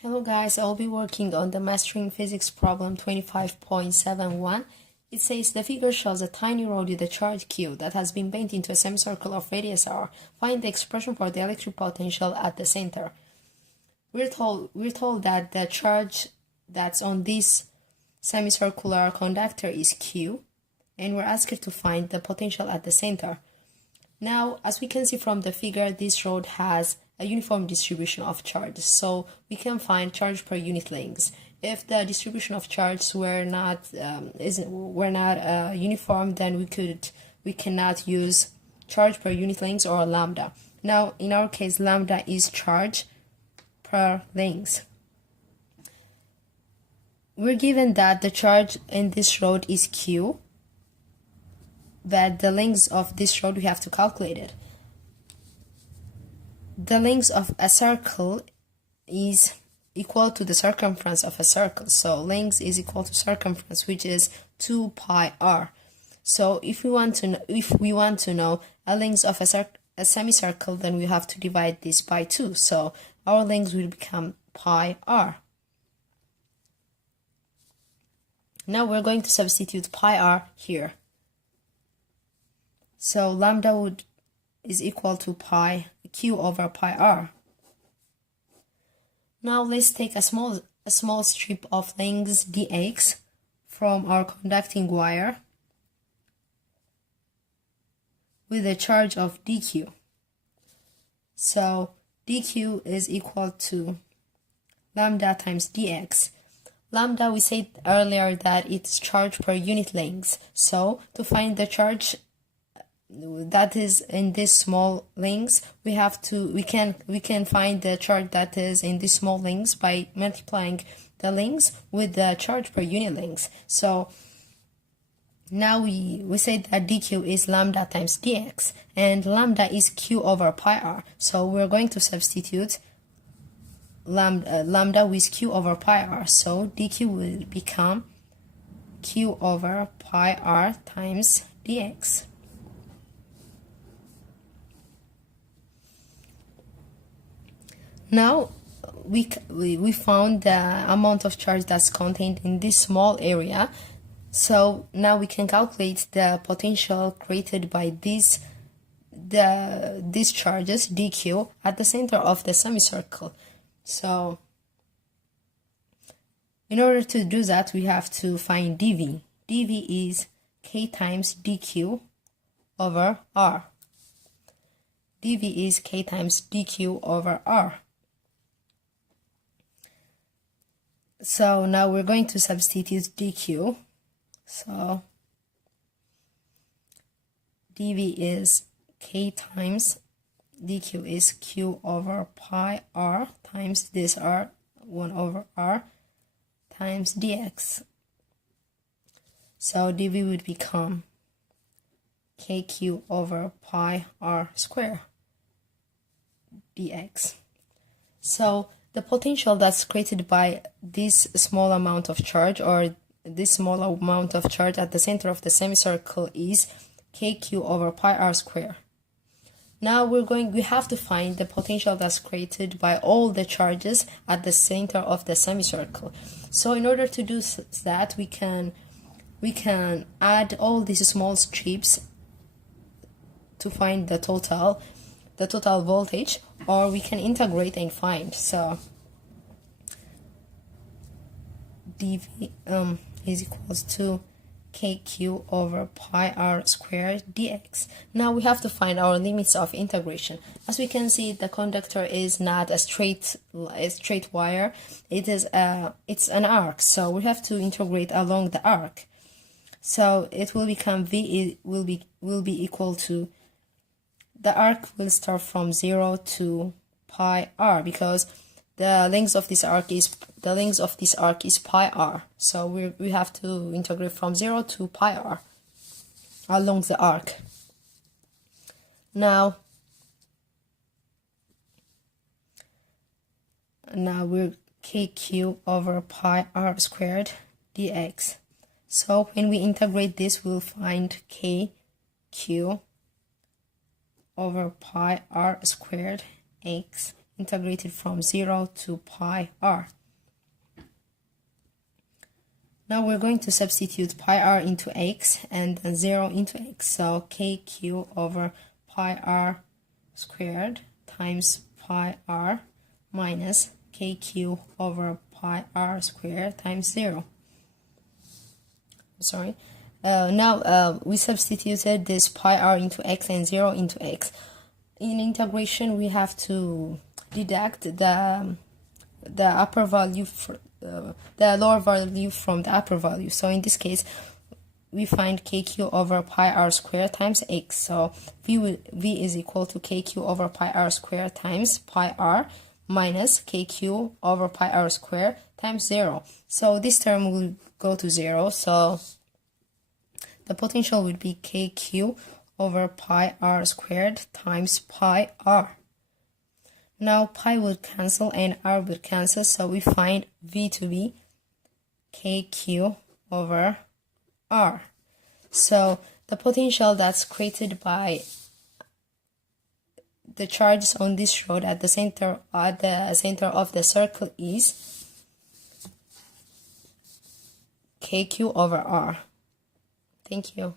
Hello guys, I'll be working on the Mastering Physics problem 25.71. It says the figure shows a tiny rod with a charge Q that has been bent into a semicircle of radius r. Find the expression for the electric potential at the center. We're told that the charge that's on this semicircular conductor is Q, and we're asked to find the potential at the center. Now, as we can see from the figure, this rod has a uniform distribution of charges, so we can find charge per unit length. If the distribution of charges were not uniform, then we cannot use charge per unit length or lambda. Now, in our case, lambda is charge per length. We're given that the charge in this rod is Q, but the length of this rod we have to calculate it. The length of a circle is equal to the circumference of a circle. So length is equal to circumference, which is 2 pi r. So if we want to know a length of a semicircle, then we have to divide this by 2. So our length will become pi r. Now we're going to substitute pi r here. So lambda is equal to Q over pi r. Now let's take a small strip of length dx from our conducting wire with a charge of dq. So dq is equal to lambda times dx. Lambda, we said earlier that it's charge per unit length. So to find the charge that is in this small length, we can find the charge that is in this small length by multiplying the length with the charge per unit length. So now we say that dq is lambda times dx, and lambda is q over pi r. So we're going to substitute lambda with q over pi r. So dq will become q over pi r times dx. Now we found the amount of charge that's contained in this small area. So now we can calculate the potential created by these charges dq at the center of the semicircle. So in order to do that, we have to find dv. dv is k times dq over r. dv is k times dq over r. So now we're going to substitute dq. So dv is k times dq is q over pi r times this r, 1 over r, times dx. So dv would become kq over pi r square dx. So the potential that's created by this small amount of charge, or this small amount of charge at the center of the semicircle, is kq over pi r square. Now we have to find the potential that's created by all the charges at the center of the semicircle. So in order to do that, we can add all these small strips to find the total voltage, or we can integrate and find. So dv is equals to kq over pi r squared dx. Now we have to find our limits of integration. As we can see, the conductor is not a straight wire. It's an arc, so we have to integrate along the arc. So it will become v will be equal to, the arc will start from 0 to pi r, because the length of this arc is pi r. So we have to integrate from 0 to pi r along the arc. Now we're kq over pi r squared dx. So when we integrate this, we'll find kq over pi r squared x integrated from 0 to pi r. Now we're going to substitute pi r into x and then 0 into x. So kq over pi r squared times pi r minus kq over pi r squared times 0. Sorry. Now we substituted this pi r into x and 0 into x. In integration, we have to deduct the upper value the lower value from the upper value. So in this case, we find kq over pi r squared times x. So v is equal to kq over pi r squared times pi r minus kq over pi r squared times 0. So this term will go to 0. So the potential would be kq over pi r squared times pi r. Now pi would cancel and r would cancel, so we find v to be kq over r. So the potential that's created by the charges on this rod at the center of the circle is kq over r. Thank you.